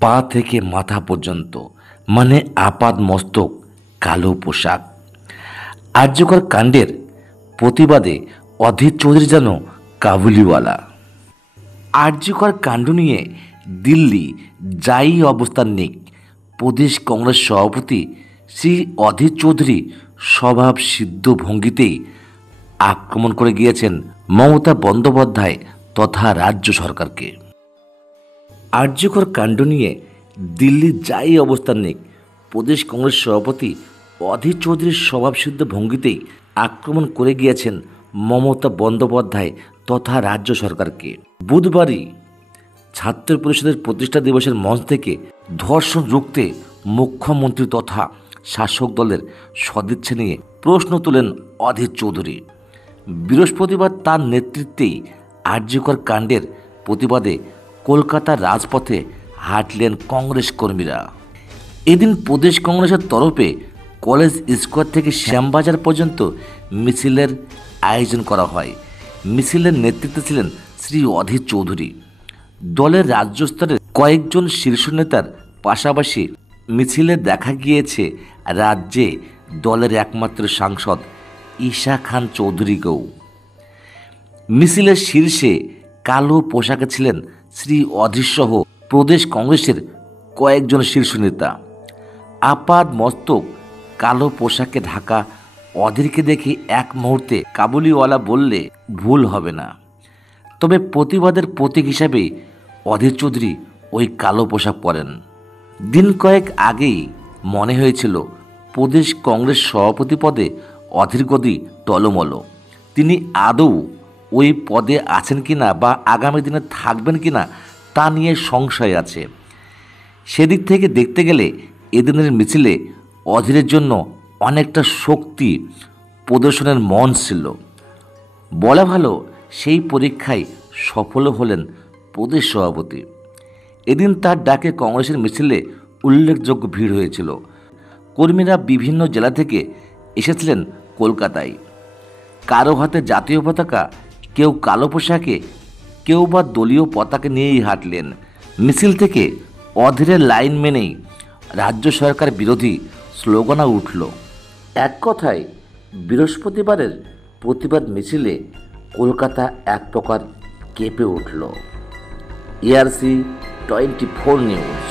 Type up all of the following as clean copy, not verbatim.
পা থেকে মাথা পর্যন্ত, মানে আপাদ মস্তক কালো পোশাক। আর্যকর কাণ্ডের প্রতিবাদে অধীর চৌধুরী যেন কাবুলিওয়ালা। আর্যকর কাণ্ড নিয়ে দিল্লি যাই অবস্থান নিক, প্রদেশ কংগ্রেস সভাপতি শ্রী অধীর চৌধুরী স্বভাব সিদ্ধ ভঙ্গিতেই আক্রমণ করে গিয়েছেন মমতা বন্দ্যোপাধ্যায় তথা রাজ্য সরকারকে। আর্যকর কাণ্ড নিয়ে দিল্লি যাই অবস্থান নিক, প্রদেশ কংগ্রেস সভাপতি অধীর চৌধুরীর স্বভাবসিদ্ধ ভঙ্গিতেই আক্রমণ করে গিয়েছেন মমতা বন্দ্যোপাধ্যায় তথা রাজ্য সরকারকে। বুধবারই ছাত্র পরিষদের প্রতিষ্ঠা দিবসের মঞ্চ থেকে ধর্ষণ রুখতে মুখ্যমন্ত্রী তথা শাসক দলের সদিচ্ছা নিয়ে প্রশ্ন তোলেন অধীর চৌধুরী। বৃহস্পতিবার তার নেতৃত্বেই আর্যকর কাণ্ডের প্রতিবাদে কলকাতার রাজপথে হাঁটলেন কংগ্রেস কর্মীরা। এদিন প্রদেশ কংগ্রেসের তরফে কলেজ স্কোয়ার থেকে শ্যামবাজার পর্যন্ত মিছিলের আয়োজন করা হয়। মিছিলের নেতৃত্বে ছিলেন শ্রী অধীর চৌধুরী। দলের রাজ্য স্তরের কয়েকজন শীর্ষ নেতার পাশাপাশি মিছিলে দেখা গিয়েছে রাজ্যে দলের একমাত্র সাংসদ ঈশা খান চৌধুরীকেও। মিছিলের শীর্ষে কালো পোশাকে ছিলেন শ্রী অধীর সহ প্রদেশ কংগ্রেসের কয়েকজন শীর্ষ নেতা। আপাদ মস্তক কালো পোশাকে ঢাকা অধীরকে দেখে এক মুহূর্তে কাবুলিওয়ালা বললে ভুল হবে না। তবে প্রতিবাদের প্রতীক হিসাবে অধীর চৌধুরী ওই কালো পোশাক পরেন। দিন কয়েক আগেই মনে হয়েছিল প্রদেশ কংগ্রেস সভাপতি পদে অধীর গদি টলমল। তিনি আদৌ ওই পদে আছেন কিনা বা আগামী দিনে থাকবেন কিনা তা নিয়ে সংশয় আছে। সেদিক থেকে দেখতে গেলে এদিনের মিছিলে অধীরের জন্য অনেকটা শক্তি প্রদর্শনের মঞ্চ ছিল। বলা ভালো, সেই পরীক্ষায় সফল হলেন প্রদেশ সভাপতি। এদিন তার ডাকে কংগ্রেসের মিছিলে উল্লেখযোগ্য ভিড় হয়েছিল। কর্মীরা বিভিন্ন জেলা থেকে এসেছিলেন কলকাতায়। কারো হাতে জাতীয় পতাকা, কেউ কালো পোশাকে, কেউ বা দলীয় পতাকা নিয়েই হাঁটলেন। মিছিল থেকে অধীরের লাইন মেনেই রাজ্য সরকার বিরোধী স্লোগানও উঠল। এক কথায় বৃহস্পতিবারের প্রতিবাদ মিছিলে কলকাতা এক প্রকার কেঁপে উঠল। ARC24 news.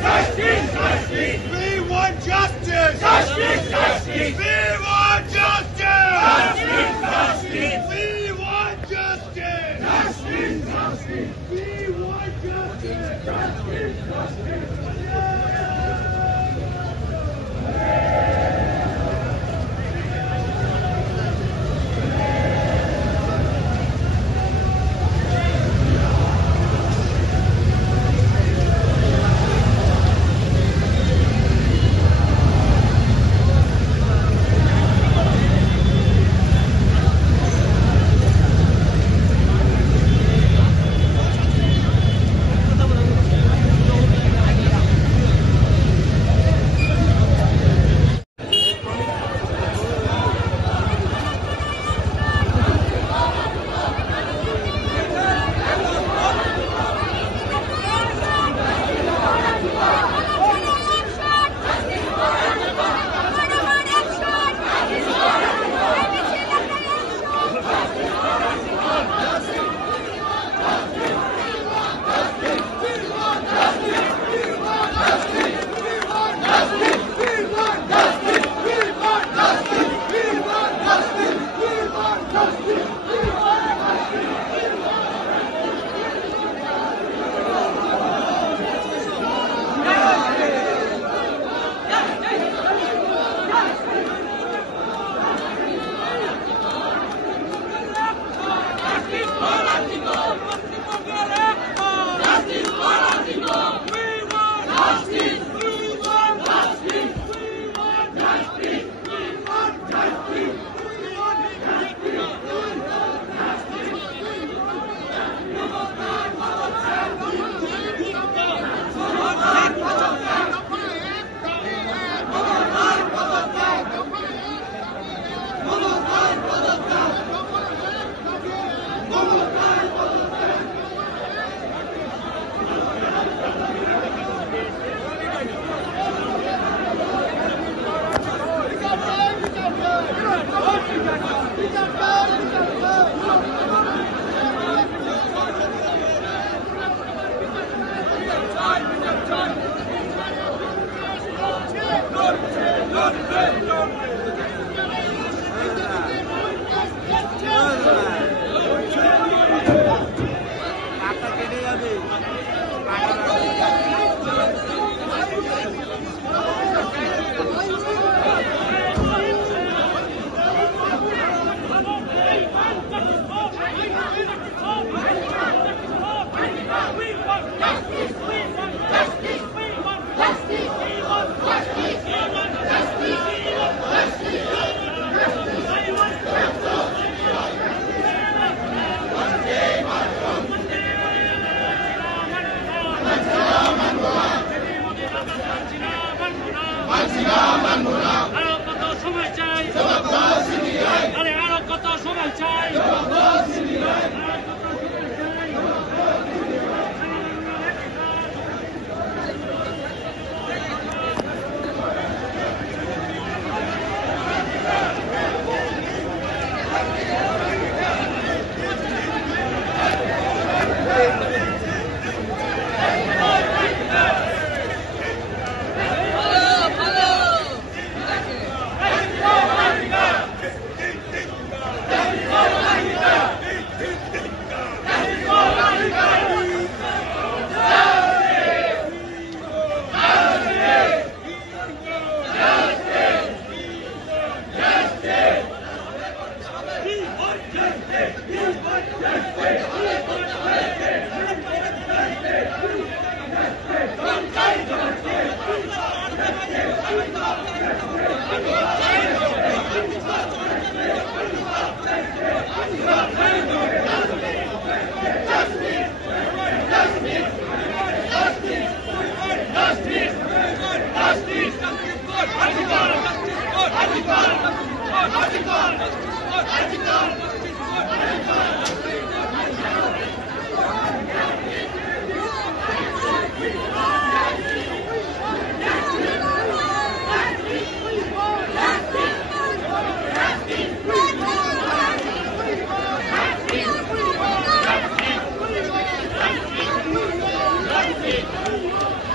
Justice! We want justice! Justice! Justice! We want justice! Justice! Justice! We want justice! Justice! Justice! We want justice! Justice!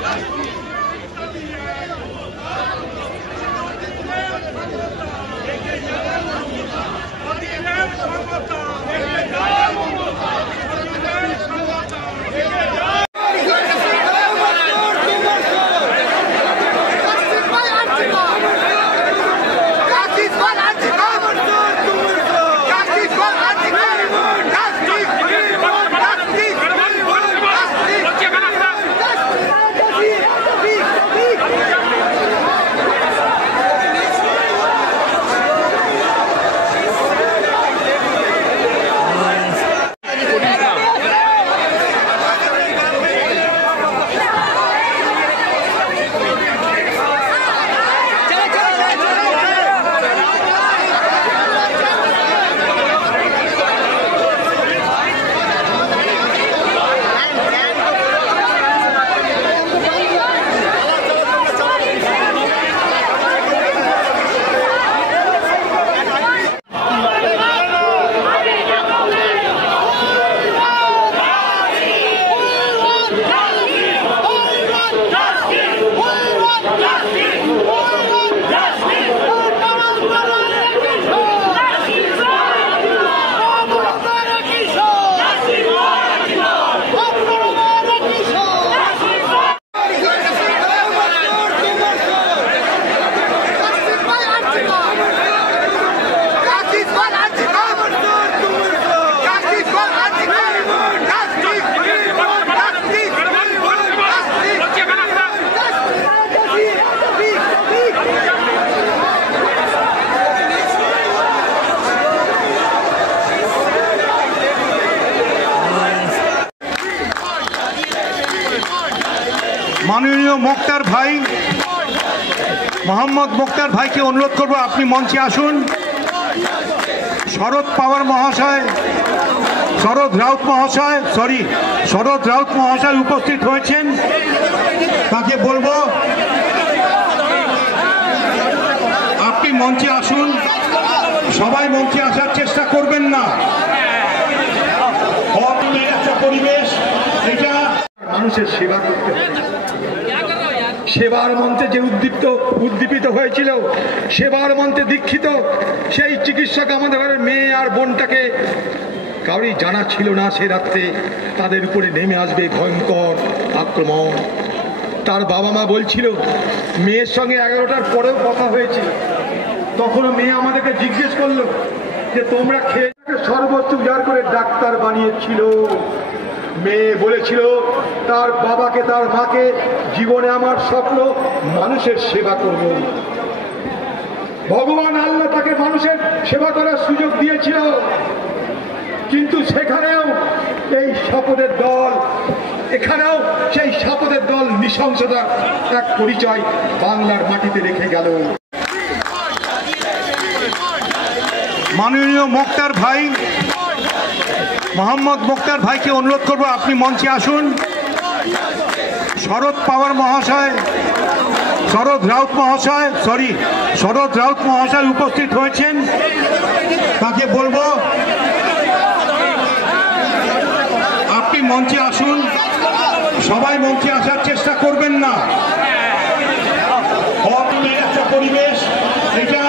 Justice! মাননীয় মোক্তার ভাই মোহাম্মদ মোক্তার ভাইকে অনুরোধ করব আপনি মঞ্চে আসুন। শরৎ পাওয়ার মহাশয় শরৎ রাউত মহাশয় উপস্থিত হয়েছেন। তাকে বলবো আপনি মঞ্চে আসুন। সবাই মঞ্চে আসার চেষ্টা করবেন না। একটা পরিবেশ, এটা মানুষের সেবা করতে হবে। সেবার মন্ত্রে যে উদ্দীপিত হয়েছিল, সেবার মন্ত্রে দীক্ষিত সেই চিকিৎসক আমাদের ঘরের মেয়ে আর বোনটাকে কারোরই জানা ছিল না সে রাত্রে তাদের উপরে নেমে আসবে ভয়ঙ্কর আক্রমণ। তার বাবা মা বলছিল, মেয়ের সঙ্গে 11টার পরেও কথা হয়েছে। তখনও মেয়ে আমাদেরকে জিজ্ঞেস করলো যে তোমরা খেয়ে সর্বোচ্চ উজাড় করে ডাক্তার বানিয়েছিল। মেয়ে বলেছিল তার বাবাকে তার মাকে, জীবনে আমার স্বপ্ন মানুষের সেবা করব। ভগবান আল্লাহ তাকে মানুষের সেবা করার সুযোগ দিয়েছিল, কিন্তু সেখানেও এই শপথের দল, এখানেও সেই শপথের দল নৃশংসতার এক পরিচয় বাংলার মাটিতে রেখে গেল। মাননীয় মোক্তার ভাই মোহাম্মদ মোক্তার ভাইকে অনুরোধ করব আপনি মঞ্চে আসুন। শরৎ রাউত মহাশয় উপস্থিত হয়েছেন। তাকে বলবো আপনি মঞ্চে আসুন। সবাই মঞ্চে আসার চেষ্টা করবেন না। একটা পরিবেশ, এটা